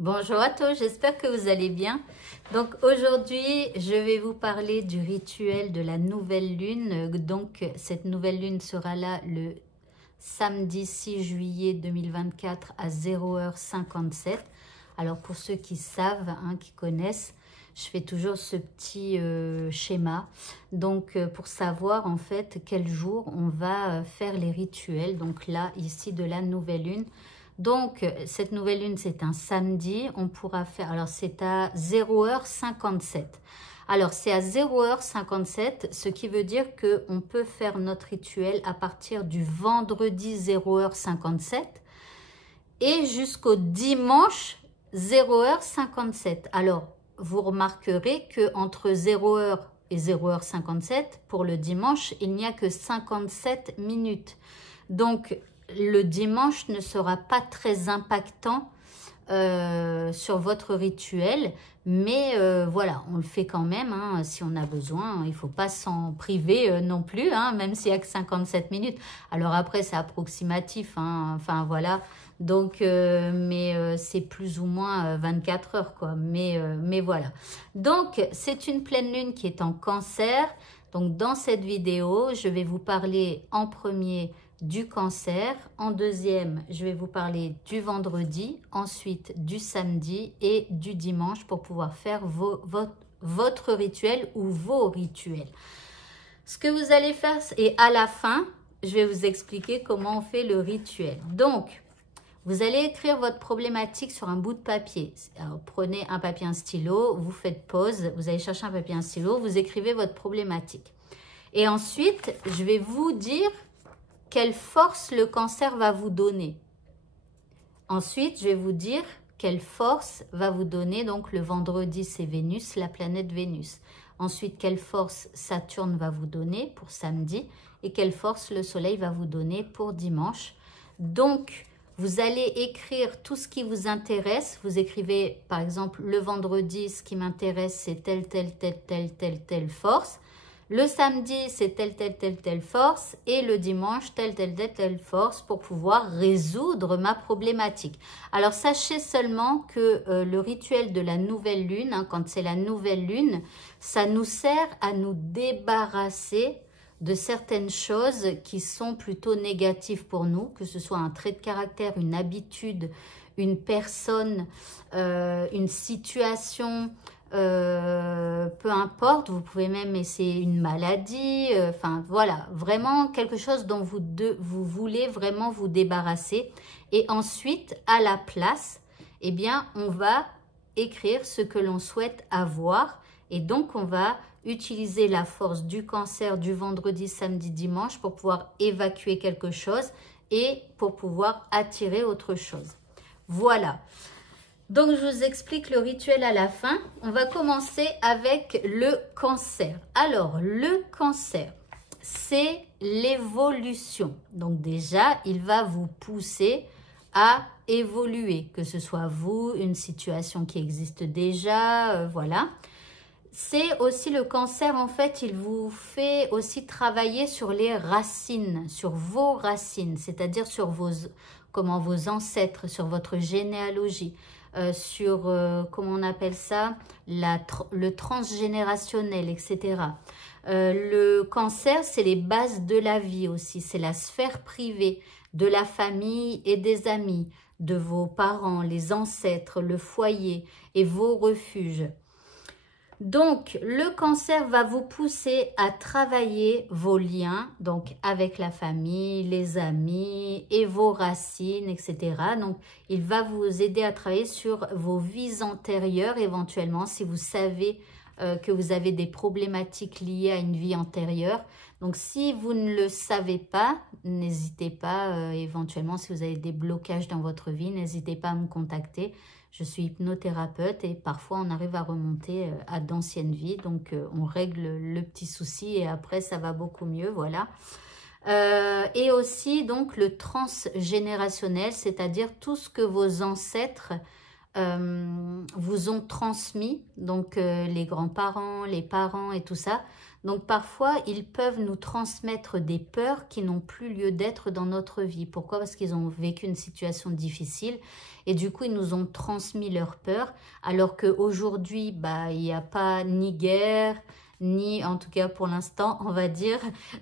Bonjour à tous, j'espère que vous allez bien. Donc aujourd'hui, je vais vous parler du rituel de la nouvelle lune. Donc cette nouvelle lune sera là le samedi 6 juillet 2024 à 0h57. Alors pour ceux qui savent, qui connaissent, je fais toujours ce petit schéma. Donc pour savoir en fait quel jour on va faire les rituels. Donc là, ici de la nouvelle lune. Donc, cette nouvelle lune, c'est un samedi. On pourra faire... Alors, c'est à 0h57. Alors, c'est à 0h57, ce qui veut dire qu'on peut faire notre rituel à partir du vendredi 0h57 et jusqu'au dimanche 0h57. Alors, vous remarquerez qu'entre 0h et 0h57, pour le dimanche, il n'y a que 57 minutes. Donc, le dimanche ne sera pas très impactant sur votre rituel, mais voilà, on le fait quand même si on a besoin. Il ne faut pas s'en priver non plus, même s'il n'y a que 57 minutes. Alors après, c'est approximatif, enfin voilà. Donc, c'est plus ou moins 24 heures, quoi. Mais voilà. Donc, c'est une pleine lune qui est en Cancer. Donc, dans cette vidéo, je vais vous parler en premier du Cancer, en deuxième je vais vous parler du vendredi, ensuite du samedi et du dimanche pour pouvoir faire votre rituel ou vos rituels. Ce que vous allez faire, et à la fin je vais vous expliquer comment on fait le rituel. Donc vous allez écrire votre problématique sur un bout de papier. Alors, prenez un papier, un stylo, vous faites pause, vous allez chercher un papier, un stylo, vous écrivez votre problématique et ensuite je vais vous dire quelle force le Cancer va vous donner. Ensuite, je vais vous dire quelle force va vous donner, donc le vendredi, c'est Vénus, la planète Vénus. Ensuite, quelle force Saturne va vous donner pour samedi et quelle force le Soleil va vous donner pour dimanche. Donc, vous allez écrire tout ce qui vous intéresse. Vous écrivez, par exemple, le vendredi, ce qui m'intéresse, c'est telle force. Le samedi, c'est telle force et le dimanche, telle force pour pouvoir résoudre ma problématique. Alors, sachez seulement que le rituel de la nouvelle lune, quand c'est la nouvelle lune, ça nous sert à nous débarrasser de certaines choses qui sont plutôt négatives pour nous, que ce soit un trait de caractère, une habitude, une personne, une situation... peu importe, vous pouvez même essayer une maladie, enfin voilà, vraiment quelque chose dont vous voulez vraiment vous débarrasser. Et ensuite, à la place, eh bien, on va écrire ce que l'on souhaite avoir. Et donc, on va utiliser la force du Cancer du vendredi, samedi, dimanche pour pouvoir évacuer quelque chose et pour pouvoir attirer autre chose. Voilà. Donc, je vous explique le rituel à la fin. On va commencer avec le Cancer. Alors, le Cancer, c'est l'évolution. Donc, déjà, il va vous pousser à évoluer, que ce soit vous, une situation qui existe déjà, voilà. C'est aussi le Cancer, en fait, il vous fait aussi travailler sur les racines, sur vos racines, c'est-à-dire sur vos ancêtres, sur votre généalogie. Sur, comment on appelle ça, le transgénérationnel, etc. Le Cancer, c'est les bases de la vie aussi, c'est la sphère privée de la famille et des amis, de vos parents, les ancêtres, le foyer et vos refuges. Donc, le Cancer va vous pousser à travailler vos liens, donc avec la famille, les amis et vos racines, etc. Donc, il va vous aider à travailler sur vos vies antérieures, éventuellement, si vous savez que vous avez des problématiques liées à une vie antérieure. Donc, si vous ne le savez pas, n'hésitez pas, éventuellement, si vous avez des blocages dans votre vie, n'hésitez pas à me contacter. Je suis hypnothérapeute et parfois on arrive à remonter à d'anciennes vies. Donc on règle le petit souci et après ça va beaucoup mieux, voilà. Et aussi donc le transgénérationnel, c'est-à-dire tout ce que vos ancêtres vous ont transmis. Donc les grands-parents, les parents et tout ça. Donc parfois, ils peuvent nous transmettre des peurs qui n'ont plus lieu d'être dans notre vie. Pourquoi? Parce qu'ils ont vécu une situation difficile et du coup ils nous ont transmis leur peur, alors qu'aujourd'hui bah, il n'y a pas ni guerre, ni en tout cas pour l'instant on va dire,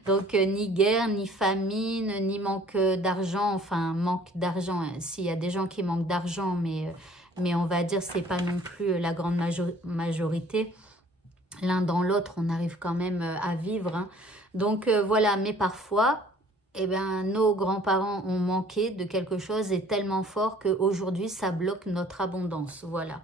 donc ni guerre, ni famine, ni manque d'argent, enfin manque d'argent, hein. S'il y a des gens qui manquent d'argent, mais on va dire c'est pas non plus la grande majorité. L'un dans l'autre, on arrive quand même à vivre, hein. Donc voilà, mais parfois, eh ben, nos grands-parents ont manqué de quelque chose et tellement fort qu'aujourd'hui, ça bloque notre abondance. Voilà.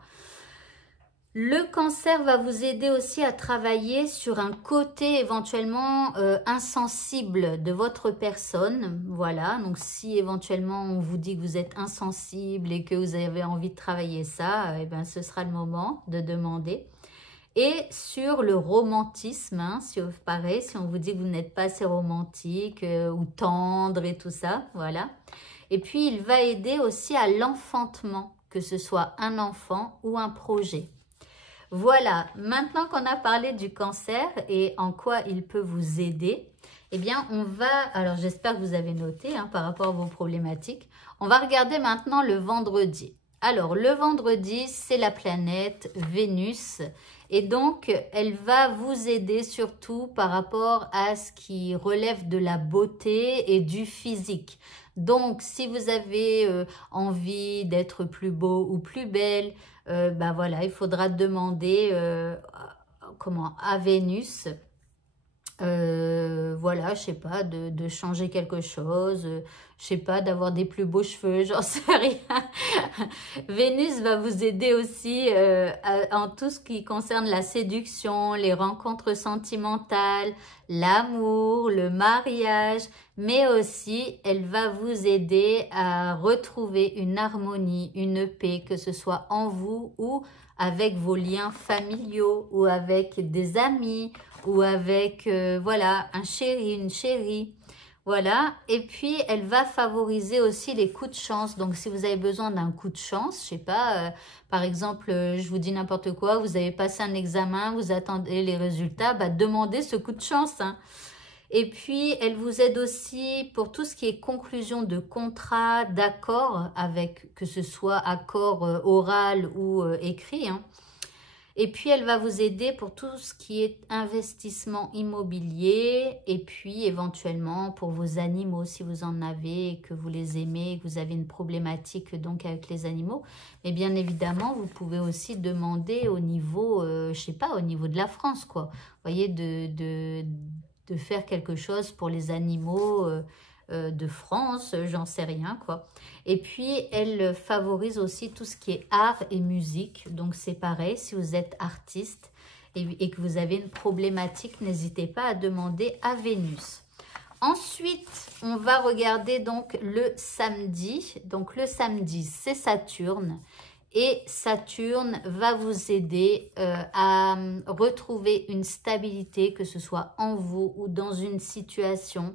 Le cancer va vous aider aussi à travailler sur un côté éventuellement insensible de votre personne. Voilà, donc si éventuellement on vous dit que vous êtes insensible et que vous avez envie de travailler ça, eh ben, ce sera le moment de demander. Et sur le romantisme, hein, pareil, si on vous dit que vous n'êtes pas assez romantique ou tendre et tout ça, voilà. Et puis, il va aider aussi à l'enfantement, que ce soit un enfant ou un projet. Voilà, maintenant qu'on a parlé du cancer et en quoi il peut vous aider, eh bien, on va, alors j'espère que vous avez noté hein, par rapport à vos problématiques, on va regarder maintenant le vendredi. Alors, le vendredi, c'est la planète Vénus. Et donc, elle va vous aider surtout par rapport à ce qui relève de la beauté et du physique. Donc, si vous avez envie d'être plus beau ou plus belle, ben voilà, il faudra demander à Vénus. Voilà, je sais pas, de changer quelque chose, je sais pas, d'avoir des plus beaux cheveux, j'en sais rien. Vénus va vous aider aussi en tout ce qui concerne la séduction, les rencontres sentimentales, l'amour, le mariage, mais aussi elle va vous aider à retrouver une harmonie, une paix, que ce soit en vous ou avec vos liens familiaux ou avec des amis ou avec, voilà, un chéri, une chérie. Voilà, et puis elle va favoriser aussi les coups de chance. Donc si vous avez besoin d'un coup de chance, je sais pas, par exemple, je vous dis n'importe quoi, vous avez passé un examen, vous attendez les résultats, bah, demandez ce coup de chance, hein. Et puis, elle vous aide aussi pour tout ce qui est conclusion de contrat, d'accord, avec que ce soit accord oral ou écrit, hein. Et puis, elle va vous aider pour tout ce qui est investissement immobilier et puis éventuellement pour vos animaux si vous en avez et que vous les aimez et que vous avez une problématique donc avec les animaux. Mais bien évidemment, vous pouvez aussi demander au niveau, je sais pas, au niveau de la France, quoi. Vous voyez, de faire quelque chose pour les animaux de France, j'en sais rien, quoi. Et puis, elle favorise aussi tout ce qui est art et musique. Donc, c'est pareil, si vous êtes artiste et que vous avez une problématique, n'hésitez pas à demander à Vénus. Ensuite, on va regarder donc le samedi. Donc, le samedi, c'est Saturne. Et Saturne va vous aider à retrouver une stabilité, que ce soit en vous ou dans une situation,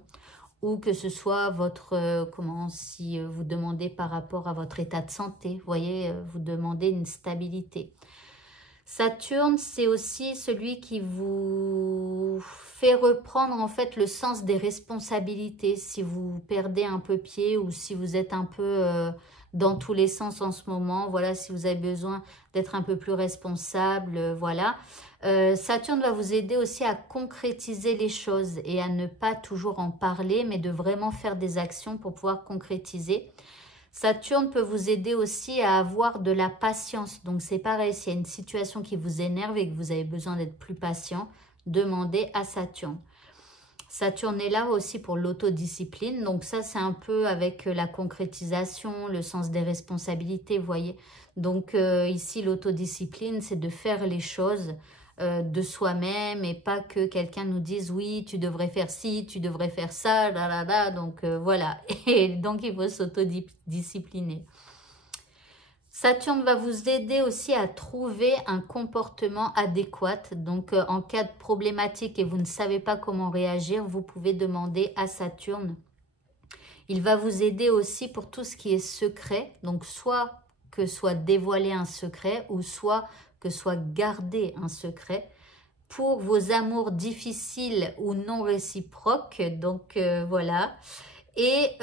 ou que ce soit votre, si vous demandez par rapport à votre état de santé, vous voyez, vous demandez une stabilité. Saturne, c'est aussi celui qui vous fait reprendre en fait le sens des responsabilités. Si vous perdez un peu pied ou si vous êtes un peu dans tous les sens en ce moment, voilà, si vous avez besoin d'être un peu plus responsable, voilà. Saturne va vous aider aussi à concrétiser les choses et à ne pas toujours en parler, mais de vraiment faire des actions pour pouvoir concrétiser. Saturne peut vous aider aussi à avoir de la patience. Donc, c'est pareil, s'il y a une situation qui vous énerve et que vous avez besoin d'être plus patient, demandez à Saturne. Saturne est là aussi pour l'autodiscipline. Donc, ça, c'est un peu avec la concrétisation, le sens des responsabilités, vous voyez. Donc, ici, l'autodiscipline, c'est de faire les choses de soi-même et pas que quelqu'un nous dise oui, tu devrais faire ci, tu devrais faire ça, là, là, là. Donc voilà, et donc il faut s'autodiscipliner. Saturne va vous aider aussi à trouver un comportement adéquat. Donc en cas de problématique et vous ne savez pas comment réagir, vous pouvez demander à Saturne. Il va vous aider aussi pour tout ce qui est secret. Donc soit que soit dévoiler un secret ou soit que soit garder un secret pour vos amours difficiles ou non réciproques. Donc voilà. Et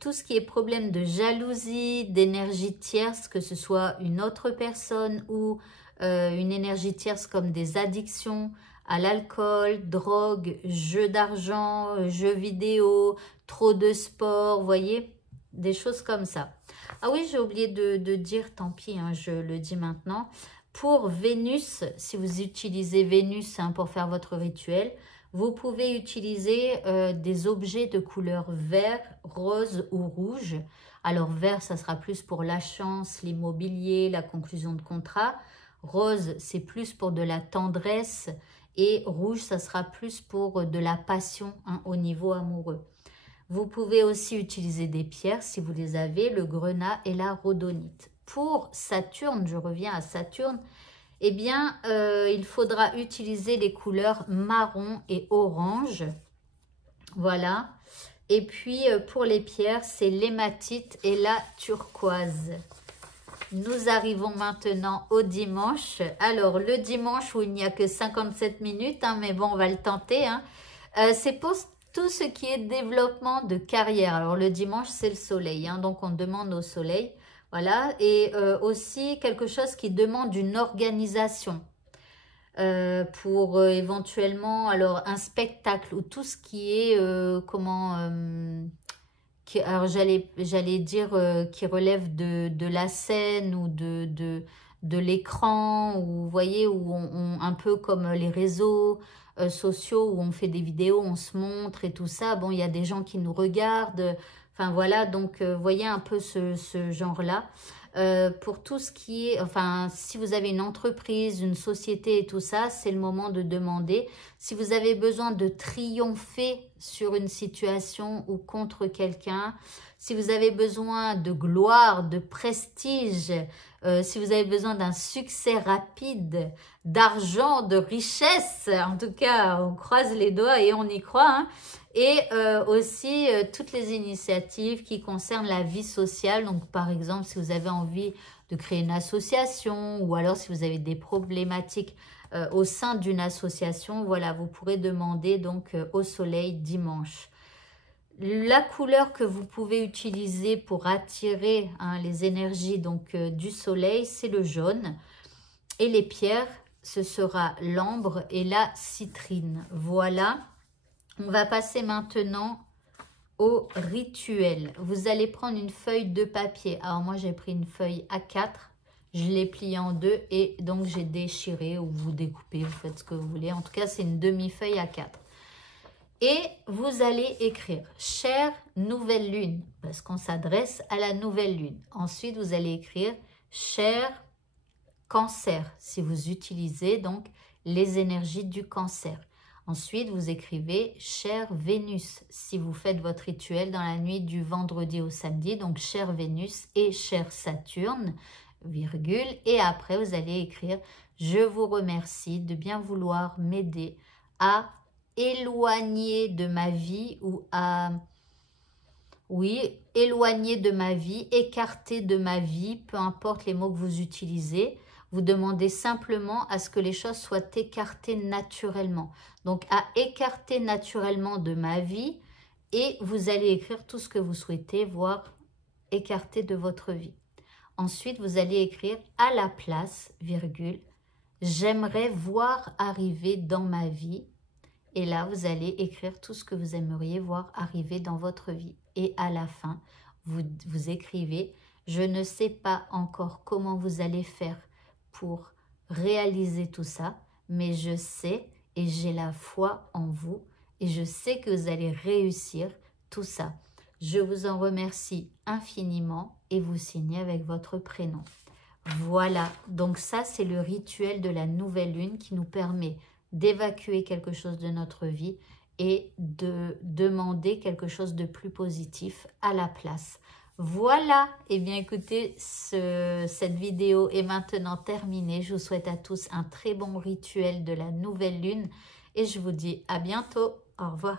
tout ce qui est problème de jalousie, d'énergie tierce, que ce soit une autre personne ou une énergie tierce comme des addictions à l'alcool, drogue, jeux d'argent, jeux vidéo, trop de sport, vous voyez, des choses comme ça. Ah oui, j'ai oublié de dire, tant pis, hein, je le dis maintenant. Pour Vénus, si vous utilisez Vénus hein, pour faire votre rituel, vous pouvez utiliser des objets de couleur vert, rose ou rouge. Alors vert, ça sera plus pour la chance, l'immobilier, la conclusion de contrat. Rose, c'est plus pour de la tendresse. Et rouge, ça sera plus pour de la passion hein, au niveau amoureux. Vous pouvez aussi utiliser des pierres si vous les avez, le grenat et la rhodonite. Pour Saturne, je reviens à Saturne, eh bien, il faudra utiliser les couleurs marron et orange. Voilà. Et puis, pour les pierres, c'est l'hématite et la turquoise. Nous arrivons maintenant au dimanche. Alors, le dimanche où il n'y a que 57 minutes, hein, mais bon, on va le tenter. Hein. C'est pour tout ce qui est développement de carrière. Alors, le dimanche, c'est le soleil. Hein, donc, on demande au soleil. Voilà, et aussi quelque chose qui demande une organisation pour éventuellement alors un spectacle ou tout ce qui est alors j'allais dire qui relève de la scène ou de l'écran ou vous voyez où un peu comme les réseaux sociaux où on fait des vidéos, on se montre et tout ça. Bon, il y a des gens qui nous regardent. Enfin voilà, donc voyez un peu ce genre-là. Pour tout ce qui est, enfin, si vous avez une entreprise, une société et tout ça, c'est le moment de demander. Si vous avez besoin de triompher sur une situation ou contre quelqu'un, si vous avez besoin de gloire, de prestige, si vous avez besoin d'un succès rapide, d'argent, de richesse, en tout cas, on croise les doigts et on y croit, hein. Et aussi toutes les initiatives qui concernent la vie sociale. Donc par exemple, si vous avez envie de créer une association ou alors si vous avez des problématiques au sein d'une association, voilà, vous pourrez demander donc au soleil dimanche. La couleur que vous pouvez utiliser pour attirer hein, les énergies donc du soleil, c'est le jaune. Et les pierres, ce sera l'ambre et la citrine. Voilà. On va passer maintenant au rituel. Vous allez prendre une feuille de papier. Alors moi, j'ai pris une feuille A4. Je l'ai pliée en deux et donc j'ai déchiré ou vous découpez, vous faites ce que vous voulez. En tout cas, c'est une demi-feuille A4. Et vous allez écrire « Chère nouvelle lune » parce qu'on s'adresse à la nouvelle lune. Ensuite, vous allez écrire « Cher cancer » si vous utilisez donc les énergies du cancer. Ensuite, vous écrivez « Chère Vénus » si vous faites votre rituel dans la nuit du vendredi au samedi. Donc, « Chère Vénus » et « Chère Saturne », virgule. Et après, vous allez écrire « Je vous remercie de bien vouloir m'aider à éloigner de ma vie ou à... Oui, éloigner de ma vie, écarter de ma vie, peu importe les mots que vous utilisez. Vous demandez simplement à ce que les choses soient écartées naturellement. Donc, à écarter naturellement de ma vie et vous allez écrire tout ce que vous souhaitez voir écarté de votre vie. Ensuite, vous allez écrire à la place, virgule, j'aimerais voir arriver dans ma vie. Et là, vous allez écrire tout ce que vous aimeriez voir arriver dans votre vie. Et à la fin, vous écrivez, je ne sais pas encore comment vous allez faire pour réaliser tout ça, mais je sais et j'ai la foi en vous et je sais que vous allez réussir tout ça. Je vous en remercie infiniment et vous signez avec votre prénom. Voilà, donc ça c'est le rituel de la nouvelle lune qui nous permet d'évacuer quelque chose de notre vie et de demander quelque chose de plus positif à la place. Voilà, et bien écoutez, cette vidéo est maintenant terminée. Je vous souhaite à tous un très bon rituel de la nouvelle lune et je vous dis à bientôt. Au revoir.